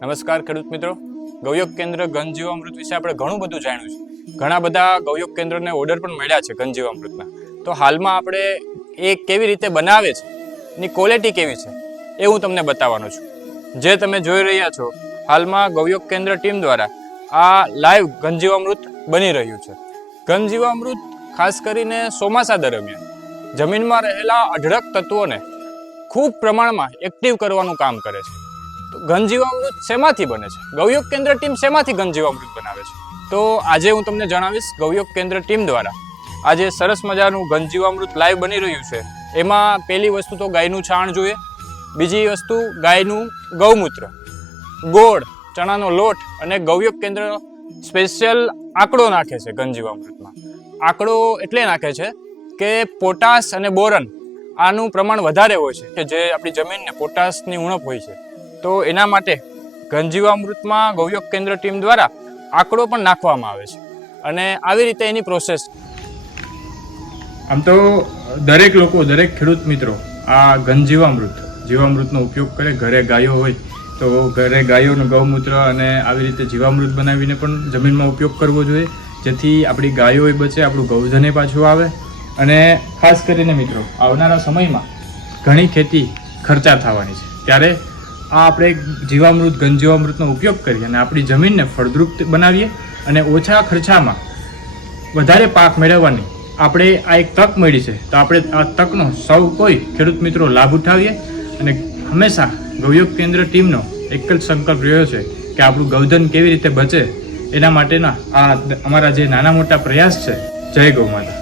નમસ્કાર ખેડૂત મિત્રો, ગૌયોગ કેન્દ્ર ઘનજીવામૃત વિશે આપણે ઘણું બધું જાણ્યું છે. ઘણા બધા ગૌયોગ કેન્દ્રને ઓર્ડર પણ મળ્યા છે ઘનજીવામૃતના. તો હાલમાં આપણે એ કેવી રીતે બનાવે છે, એની ક્વોલિટી કેવી છે એ હું તમને બતાવવાનો છું. જે તમે જોઈ રહ્યા છો, હાલમાં ગૌયોગ કેન્દ્ર ટીમ દ્વારા આ લાઈવ ઘનજીવામૃત બની રહ્યું છે. ઘનજીવામૃત ખાસ કરીને ચોમાસા દરમિયાન જમીનમાં રહેલા અઢળક તત્વોને ખૂબ પ્રમાણમાં એક્ટિવ કરવાનું કામ કરે છે. તો ઘનજીવામૃત શેમાંથી બને છે? ગૌયોગ કેન્દ્ર ટીમ શેમાંથી ઘનજીવામૃત બનાવે છે? તો આજે હું તમને જણાવીશ. ગૌયોગ કેન્દ્ર ટીમ દ્વારા આજે સરસ મજાનું ઘનજીવામૃત લાઈવ બની રહ્યું છે. એમાં પહેલી વસ્તુ તો ગાયનું છાણ જોઈએ, બીજી વસ્તુ ગાયનું ગૌમૂત્ર, ગોળ, ચણાનો લોટ અને ગૌયોગ કેન્દ્ર સ્પેશિયલ આંકડો નાખે છે ઘનજીવામૃતમાં. આંકડો એટલે નાખે છે કે પોટાશ અને બોરન આનું પ્રમાણ વધારે હોય છે, કે જે આપણી જમીનને પોટાશની ઉણપ હોય છે. તો એના માટે ઘનજીવામૃતમાં ગૌયોગ કેન્દ્ર ટીમ દ્વારા આંકડો પણ નાખવામાં આવે છે અને આવી રીતે એની પ્રોસેસ. આમ તો દરેક લોકો, દરેક ખેડૂત મિત્રો આ જીવામૃતનો ઉપયોગ કરે. ઘરે ગાયો હોય તો ઘરે ગાયોનું ગૌમૂત્ર અને આવી રીતે જીવામૃત બનાવીને પણ જમીનમાં ઉપયોગ કરવો જોઈએ, જેથી આપણી ગાયો બચે, આપણું ગૌધન પાછું આવે. અને ખાસ કરીને મિત્રો, આવનારા સમયમાં ઘણી ખેતી ખર્ચા થવાની છે, ત્યારે આ આપણે ઘનજીવામૃતનો ઉપયોગ કરીએ અને આપણી જમીનને ફળદ્રુપ બનાવીએ અને ઓછા ખર્ચામાં વધારે પાક મેળવવાની આપણે આ એક તક મળી છે. તો આપણે આ તકનો સૌ કોઈ ખેડૂત મિત્રો લાભ ઉઠાવીએ અને હંમેશા ગૌયોગ કેન્દ્ર ટીમનો એક જ સંકલ્પ રહ્યો છે કે આપણું ગૌધન કેવી રીતે બચે, એના માટેના આ અમારા જે નાના મોટા પ્રયાસ છે. જય ગૌ માતા.